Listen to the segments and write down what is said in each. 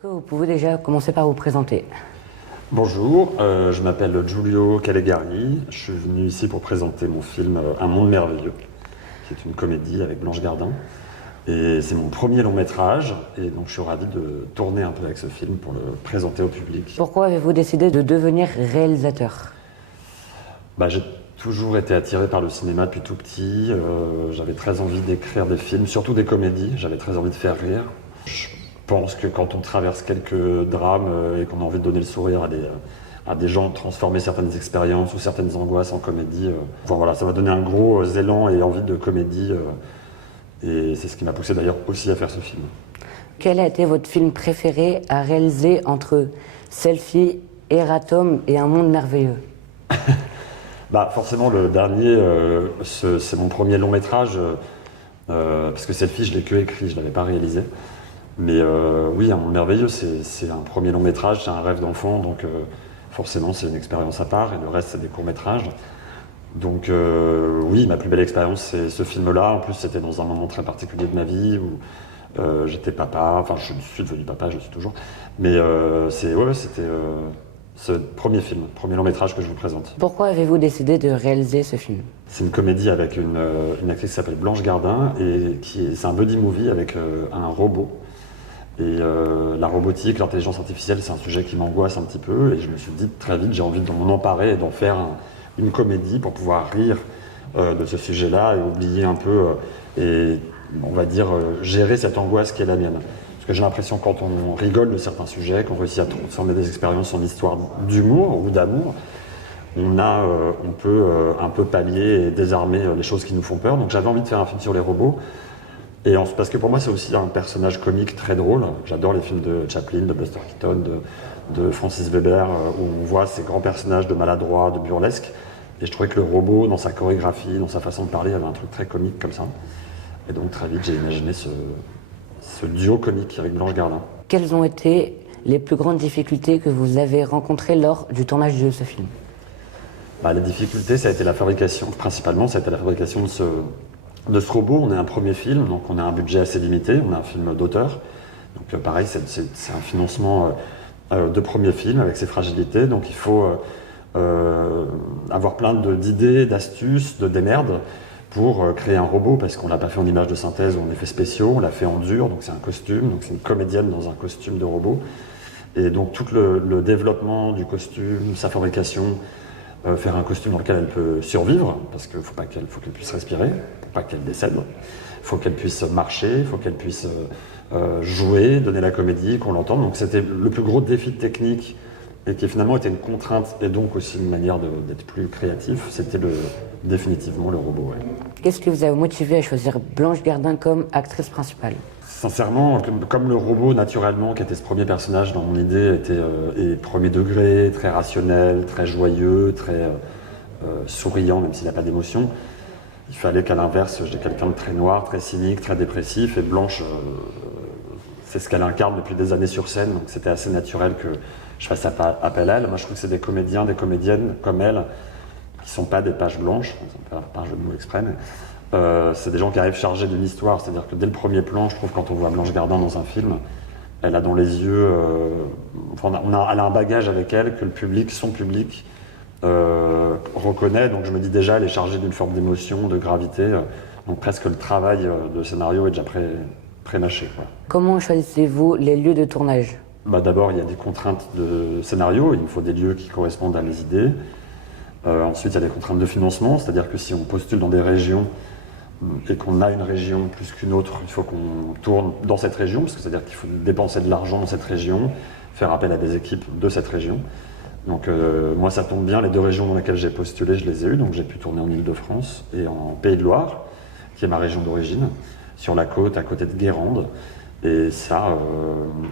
Est-ce que vous pouvez déjà commencer par vous présenter? Bonjour, je m'appelle Giulio Calegari. Je suis venu ici pour présenter mon film Un monde merveilleux, qui est une comédie avec Blanche Gardin. Et c'est mon premier long métrage, et donc je suis ravi de tourner un peu avec ce film pour le présenter au public. Pourquoi avez-vous décidé de devenir réalisateur? J'ai toujours été attiré par le cinéma depuis tout petit. J'avais très envie d'écrire des films, surtout des comédies. J'avais très envie de faire rire. Je pense que quand on traverse quelques drames et qu'on a envie de donner le sourire à des gens, transformer certaines expériences ou certaines angoisses en comédie, voilà, ça m'a donné un gros élan et envie de comédie. Et c'est ce qui m'a poussé d'ailleurs aussi à faire ce film. Quel a été votre film préféré à réaliser entre Selfie, Eratom et Un monde merveilleux? Forcément, le dernier, c'est mon premier long métrage, parce que Selfie, je l'ai que écrit, je ne l'avais pas réalisé. Mais oui, Un monde merveilleux, c'est un premier long métrage, c'est un rêve d'enfant, donc forcément c'est une expérience à part, et le reste c'est des courts métrages. Donc oui, ma plus belle expérience c'est ce film-là. En plus c'était dans un moment très particulier de ma vie où j'étais papa, enfin je suis devenu papa, je suis toujours. Mais c'était ce premier film, premier long métrage que je vous présente. Pourquoi avez-vous décidé de réaliser ce film? C'est une comédie avec une actrice qui s'appelle Blanche Gardin, et c'est un buddy movie avec un robot. Et la robotique, l'intelligence artificielle, c'est un sujet qui m'angoisse un petit peu, et je me suis dit très vite, j'ai envie de m'en emparer et d'en faire une comédie pour pouvoir rire de ce sujet-là et oublier un peu, et on va dire gérer cette angoisse qui est la mienne. Parce que j'ai l'impression quand on rigole de certains sujets, qu'on réussit à transformer des expériences en histoire d'humour ou d'amour, on peut un peu pallier et désarmer les choses qui nous font peur. Donc j'avais envie de faire un film sur les robots. Parce que pour moi, c'est aussi un personnage comique très drôle. J'adore les films de Chaplin, de Buster Keaton, de Francis Weber, où on voit ces grands personnages de maladroits, de burlesques. Et je trouvais que le robot, dans sa chorégraphie, dans sa façon de parler, avait un truc très comique comme ça. Et donc très vite, j'ai imaginé ce duo comique avec Blanche Gardin. Quelles ont été les plus grandes difficultés que vous avez rencontrées lors du tournage de ce film? Les difficultés, ça a été la fabrication. Principalement, ça a été la fabrication de ce robot. On est un premier film, donc on a un budget assez limité, on a un film d'auteur. Donc pareil, c'est un financement de premier film avec ses fragilités, donc il faut avoir plein d'idées, d'astuces, de démerdes pour créer un robot, parce qu'on l'a pas fait en image de synthèse ou en effets spéciaux, on l'a fait en dur, donc c'est un costume, donc c'est une comédienne dans un costume de robot. Et donc tout le développement du costume, sa fabrication, faire un costume dans lequel elle peut survivre, parce qu'il faut qu'elle puisse respirer, pour pas qu'elle décède. Il faut qu'elle puisse marcher, il faut qu'elle puisse jouer, donner la comédie, qu'on l'entende. Donc c'était le plus gros défi technique, et qui finalement était une contrainte, et donc aussi une manière d'être plus créatif. C'était définitivement le robot. Ouais. Qu'est-ce qui vous a motivé à choisir Blanche Gardin comme actrice principale? Sincèrement, comme le robot, naturellement, qui était ce premier personnage dans mon idée, est premier degré, très rationnel, très joyeux, très souriant, même s'il n'a pas d'émotion, il fallait qu'à l'inverse, j'ai quelqu'un de très noir, très cynique, très dépressif, et Blanche, c'est ce qu'elle incarne depuis des années sur scène, donc c'était assez naturel que je fasse appel à elle. Moi, je trouve que c'est des comédiens, des comédiennes comme elle, qui ne sont pas des pages blanches, par jeu de mots exprès, mais c'est des gens qui arrivent chargés d'une histoire, c'est-à-dire que dès le premier plan, je trouve, quand on voit Blanche Gardin dans un film, elle a dans les yeux, elle a un bagage avec elle que le public, son public, reconnaît. Donc je me dis déjà, elle est chargée d'une forme d'émotion, de gravité, donc presque le travail de scénario est déjà pré-mâché. Comment choisissez-vous les lieux de tournage? D'abord, il y a des contraintes de scénario, il me faut des lieux qui correspondent à mes idées. Ensuite, il y a des contraintes de financement, c'est-à-dire que si on postule dans des régions et qu'on a une région plus qu'une autre, il faut qu'on tourne dans cette région, parce que c'est-à-dire qu'il faut dépenser de l'argent dans cette région, faire appel à des équipes de cette région. Donc moi, ça tombe bien, les deux régions dans lesquelles j'ai postulé, je les ai eues, donc j'ai pu tourner en Île-de-France et en Pays de Loire, qui est ma région d'origine, sur la côte, à côté de Guérande. Et ça,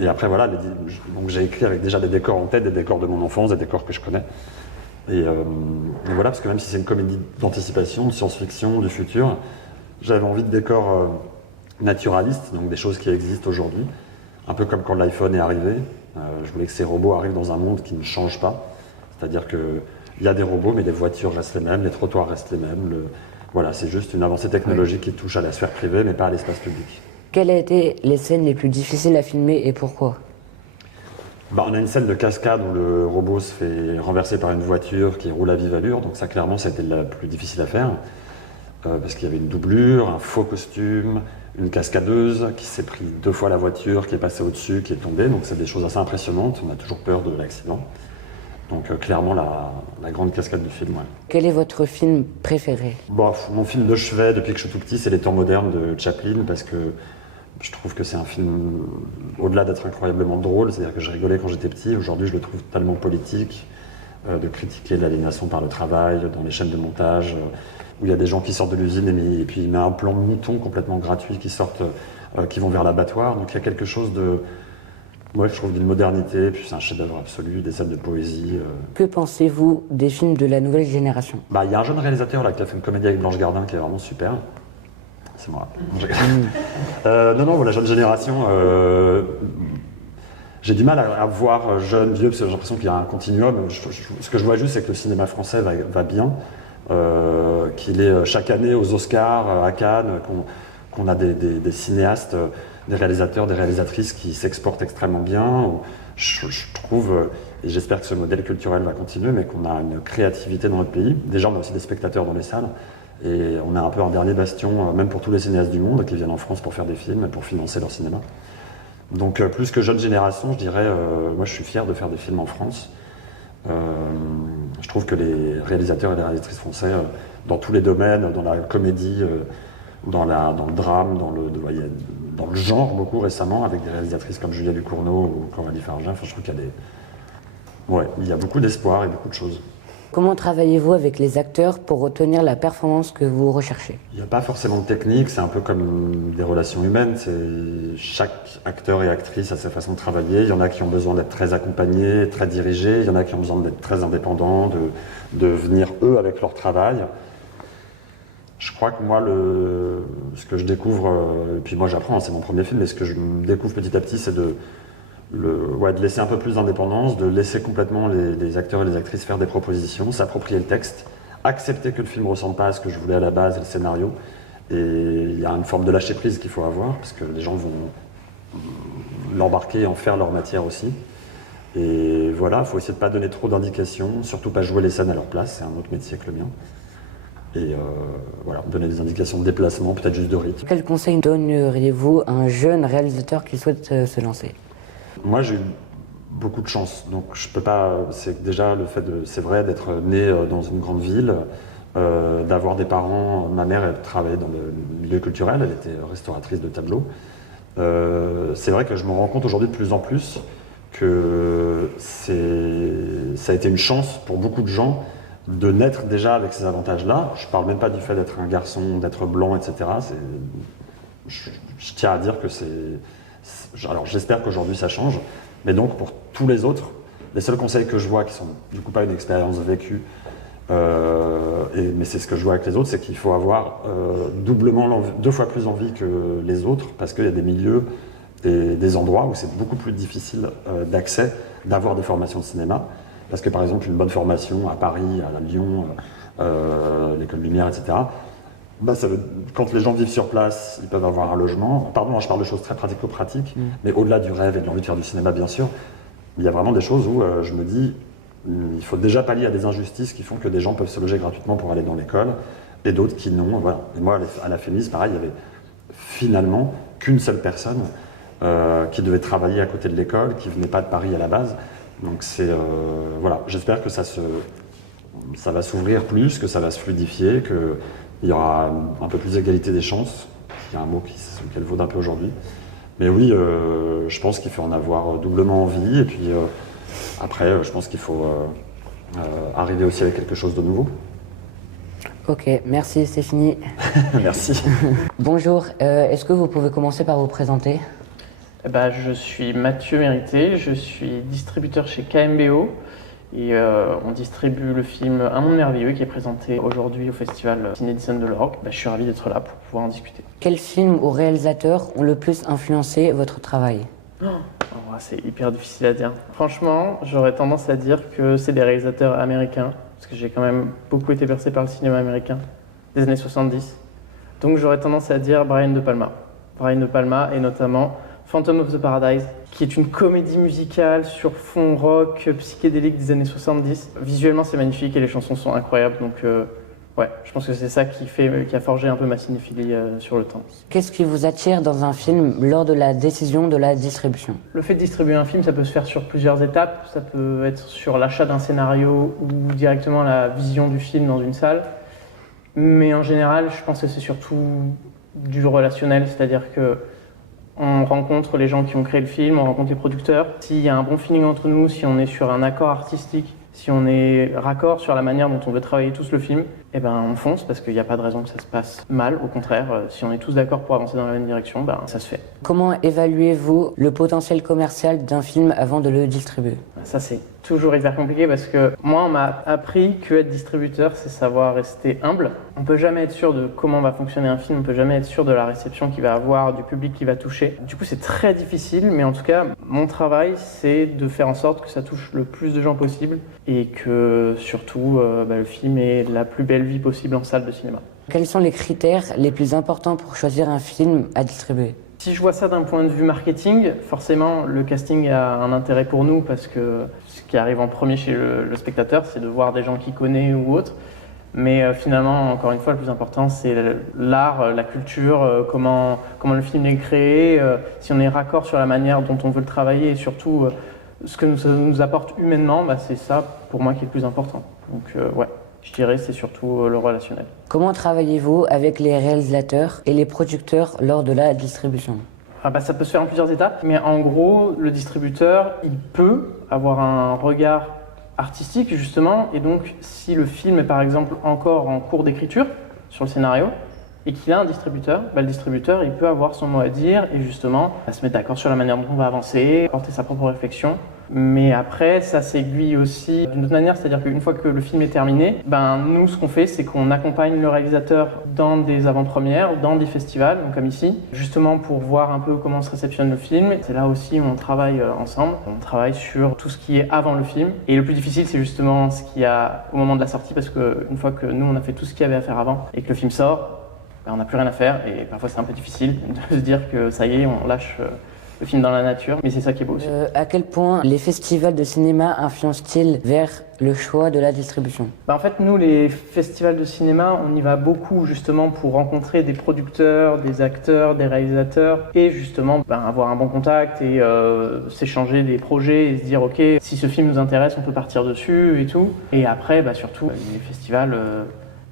et après voilà, donc j'ai écrit avec déjà des décors en tête, des décors de mon enfance, des décors que je connais. Et voilà, parce que même si c'est une comédie d'anticipation, de science-fiction, du futur, j'avais envie de décors naturalistes, donc des choses qui existent aujourd'hui. Un peu comme quand l'iPhone est arrivé, je voulais que ces robots arrivent dans un monde qui ne change pas. C'est-à-dire qu'il y a des robots, mais les voitures restent les mêmes, les trottoirs restent les mêmes. Voilà, c'est juste une avancée technologique qui touche à la sphère privée, mais pas à l'espace public. Quelles ont été les scènes les plus difficiles à filmer et pourquoi? On a une scène de cascade où le robot se fait renverser par une voiture qui roule à vive allure, donc ça clairement ça a été la plus difficile à faire, parce qu'il y avait une doublure, un faux costume, une cascadeuse qui s'est pris 2 fois la voiture, qui est passée au-dessus, qui est tombée, donc c'est des choses assez impressionnantes, on a toujours peur de l'accident. Donc clairement la grande cascade du film. Ouais. Quel est votre film préféré? Mon film de chevet depuis que je suis tout petit, c'est Les Temps modernes de Chaplin, parce que je trouve que c'est un film, au-delà d'être incroyablement drôle, c'est-à-dire que je rigolais quand j'étais petit, aujourd'hui je le trouve tellement politique, de critiquer l'aliénation par le travail, dans les chaînes de montage, où il y a des gens qui sortent de l'usine et puis il met un plan mouton complètement gratuit qui vont vers l'abattoir. Donc il y a quelque chose de, moi je trouve d'une modernité, puis c'est un chef-d'œuvre absolu, des scènes de poésie. Que pensez-vous des films de la nouvelle génération? Il y a un jeune réalisateur là, qui a fait une comédie avec Blanche Gardin qui est vraiment super. C'est moi. Non, la jeune génération, j'ai du mal à voir jeune, vieux, parce que j'ai l'impression qu'il y a un continuum. Ce que je vois juste, c'est que le cinéma français va bien, qu'il est chaque année aux Oscars, à Cannes, qu'on a des cinéastes, des réalisateurs, des réalisatrices qui s'exportent extrêmement bien. Je trouve, et j'espère que ce modèle culturel va continuer, mais qu'on a une créativité dans notre pays. Déjà, on a aussi des spectateurs dans les salles. Et on est un peu un dernier bastion, même pour tous les cinéastes du monde qui viennent en France pour faire des films et pour financer leur cinéma. Donc plus que jeune génération, je dirais, moi je suis fier de faire des films en France. Je trouve que les réalisateurs et les réalisatrices français, dans tous les domaines, dans la comédie, dans le drame, dans le genre beaucoup récemment, avec des réalisatrices comme Julia Ducournau ou Coralie Fargin, je trouve qu'il y a beaucoup d'espoir et beaucoup de choses. Comment travaillez-vous avec les acteurs pour obtenir la performance que vous recherchez? Il n'y a pas forcément de technique, c'est un peu comme des relations humaines. Chaque acteur et actrice a sa façon de travailler. Il y en a qui ont besoin d'être très accompagnés, très dirigés. Il y en a qui ont besoin d'être très indépendants, de venir eux avec leur travail. Je crois que moi, ce que je découvre, et puis moi j'apprends, c'est mon premier film, mais ce que je découvre petit à petit, c'est de laisser un peu plus d'indépendance, de laisser complètement les acteurs et les actrices faire des propositions, s'approprier le texte, accepter que le film ne ressemble pas à ce que je voulais à la base et le scénario. Et il y a une forme de lâcher prise qu'il faut avoir, parce que les gens vont l'embarquer et en faire leur matière aussi. Et voilà, il faut essayer de ne pas donner trop d'indications, surtout pas jouer les scènes à leur place, c'est un autre métier que le mien. Et donner des indications de déplacement, peut-être juste de rythme. Quel conseil donneriez-vous à un jeune réalisateur qui souhaite se lancer? Moi, j'ai eu beaucoup de chance, donc je peux pas. C'est déjà le fait c'est vrai d'être né dans une grande ville, d'avoir des parents. Ma mère, elle travaillait dans le milieu culturel, elle était restauratrice de tableaux. C'est vrai que je me rends compte aujourd'hui de plus en plus que ça a été une chance pour beaucoup de gens de naître déjà avec ces avantages-là. Je parle même pas du fait d'être un garçon, d'être blanc, etc. Je tiens à dire que alors j'espère qu'aujourd'hui ça change, mais donc pour tous les autres, les seuls conseils que je vois qui sont du coup pas une expérience vécue, mais c'est ce que je vois avec les autres, c'est qu'il faut avoir deux fois plus envie que les autres, parce qu'il y a des milieux et des endroits où c'est beaucoup plus difficile d'accès, d'avoir des formations de cinéma, parce que par exemple une bonne formation à Paris, à Lyon, l'école Lumière, etc., quand les gens vivent sur place, ils peuvent avoir un logement. Pardon, je parle de choses très pratico-pratiques, mais au-delà du rêve et de l'envie de faire du cinéma, bien sûr, il y a vraiment des choses où je me dis, il faut déjà pallier à des injustices qui font que des gens peuvent se loger gratuitement pour aller dans l'école, et d'autres qui non. Voilà. Et moi, à la Fémis, pareil, il y avait finalement qu'une seule personne qui devait travailler à côté de l'école, qui venait pas de Paris à la base. Donc j'espère que ça va s'ouvrir plus, que ça va se fluidifier, qu'il y aura un peu plus d'égalité des chances. Il y a un mot sur lequel vaut un peu aujourd'hui. Mais oui, je pense qu'il faut en avoir doublement envie. Et puis après, je pense qu'il faut arriver aussi avec quelque chose de nouveau. Ok, merci, c'est fini. Merci. Bonjour, est-ce que vous pouvez commencer par vous présenter? Je suis Mathieu Mérité, je suis distributeur chez KMBO et on distribue le film Un monde merveilleux qui est présenté aujourd'hui au festival Ciné-Edison de l'Orgue. Je suis ravi d'être là pour pouvoir en discuter. Quels films ou réalisateurs ont le plus influencé votre travail? C'est hyper difficile à dire. Franchement, j'aurais tendance à dire que c'est des réalisateurs américains, parce que j'ai quand même beaucoup été bercé par le cinéma américain des années 70. Donc j'aurais tendance à dire Brian De Palma. Brian De Palma et notamment Phantom of the Paradise, qui est une comédie musicale sur fond rock psychédélique des années 70. Visuellement, c'est magnifique et les chansons sont incroyables. Donc, ouais, je pense que c'est ça qui a forgé un peu ma cinéphilie sur le temps. Qu'est-ce qui vous attire dans un film lors de la décision de la distribution? Le fait de distribuer un film, ça peut se faire sur plusieurs étapes. Ça peut être sur l'achat d'un scénario ou directement la vision du film dans une salle. Mais en général, je pense que c'est surtout du relationnel, c'est-à-dire que on rencontre les gens qui ont créé le film, on rencontre les producteurs. S'il y a un bon feeling entre nous, si on est sur un accord artistique, si on est raccord sur la manière dont on veut travailler tous le film, eh ben on fonce parce qu'il n'y a pas de raison que ça se passe mal. Au contraire, si on est tous d'accord pour avancer dans la même direction, ben ça se fait. Comment évaluez-vous le potentiel commercial d'un film avant de le distribuer? Ça, c'est toujours hyper compliqué parce que moi, on m'a appris qu'être distributeur, c'est savoir rester humble. On peut jamais être sûr de comment va fonctionner un film, on peut jamais être sûr de la réception qu'il va avoir, du public qu'il va toucher. Du coup, c'est très difficile, mais en tout cas, mon travail, c'est de faire en sorte que ça touche le plus de gens possible et que surtout, le film ait la plus belle vie possible en salle de cinéma. Quels sont les critères les plus importants pour choisir un film à distribuer? Si je vois ça d'un point de vue marketing, forcément le casting a un intérêt pour nous parce que ce qui arrive en premier chez le spectateur, c'est de voir des gens qu'il connaît ou autres. Mais finalement, encore une fois, le plus important, c'est l'art, la culture, comment le film est créé, si on est raccord sur la manière dont on veut le travailler et surtout ce que ça nous apporte humainement, c'est ça pour moi qui est le plus important. Donc ouais. Je dirais c'est surtout le relationnel. Comment travaillez-vous avec les réalisateurs et les producteurs lors de la distribution? Ça peut se faire en plusieurs étapes, mais en gros, le distributeur, il peut avoir un regard artistique justement, et donc si le film est par exemple encore en cours d'écriture sur le scénario, et qu'il a un distributeur, le distributeur il peut avoir son mot à dire et justement se mettre d'accord sur la manière dont on va avancer, apporter sa propre réflexion. Mais après, ça s'aiguille aussi d'une autre manière, c'est-à-dire qu'une fois que le film est terminé, nous, ce qu'on fait, c'est qu'on accompagne le réalisateur dans des avant-premières, dans des festivals, donc comme ici, justement pour voir un peu comment se réceptionne le film. C'est là aussi où on travaille ensemble. On travaille sur tout ce qui est avant le film. Et le plus difficile, c'est justement ce qu'il y a au moment de la sortie, parce qu'une fois que nous, on a fait tout ce qu'il y avait à faire avant et que le film sort, on n'a plus rien à faire. Et parfois, c'est un peu difficile de se dire que ça y est, on lâche le film dans la nature, mais c'est ça qui est beau aussi. À quel point les festivals de cinéma influencent-ils vers le choix de la distribution? En fait, nous, les festivals de cinéma, on y va beaucoup justement pour rencontrer des producteurs, des acteurs, des réalisateurs et justement avoir un bon contact et s'échanger des projets et se dire ok, si ce film nous intéresse, on peut partir dessus et tout. Et après, surtout, les festivals...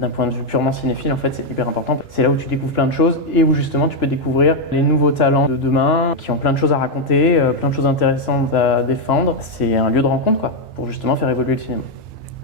d'un point de vue purement cinéphile, en fait, c'est hyper important. C'est là où tu découvres plein de choses et où justement tu peux découvrir les nouveaux talents de demain qui ont plein de choses à raconter, plein de choses intéressantes à défendre. C'est un lieu de rencontre, pour justement faire évoluer le cinéma.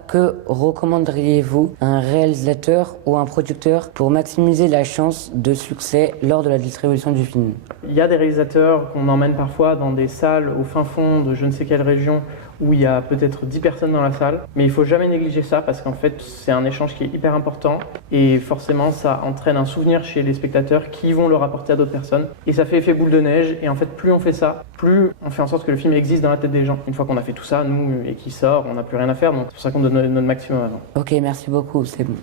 Que recommanderiez-vous à un réalisateur ou un producteur pour maximiser la chance de succès lors de la distribution du film? Il y a des réalisateurs qu'on emmène parfois dans des salles au fin fond de je ne sais quelle région où il y a peut-être 10 personnes dans la salle, mais il ne faut jamais négliger ça parce qu'en fait c'est un échange qui est hyper important et forcément ça entraîne un souvenir chez les spectateurs qui vont le rapporter à d'autres personnes et ça fait effet boule de neige et en fait plus on fait ça, plus on fait en sorte que le film existe dans la tête des gens. Une fois qu'on a fait tout ça, nous, et qu'il sort, on n'a plus rien à faire, donc c'est pour ça qu'on donne notre maximum avant. Ok, merci beaucoup, c'est bon.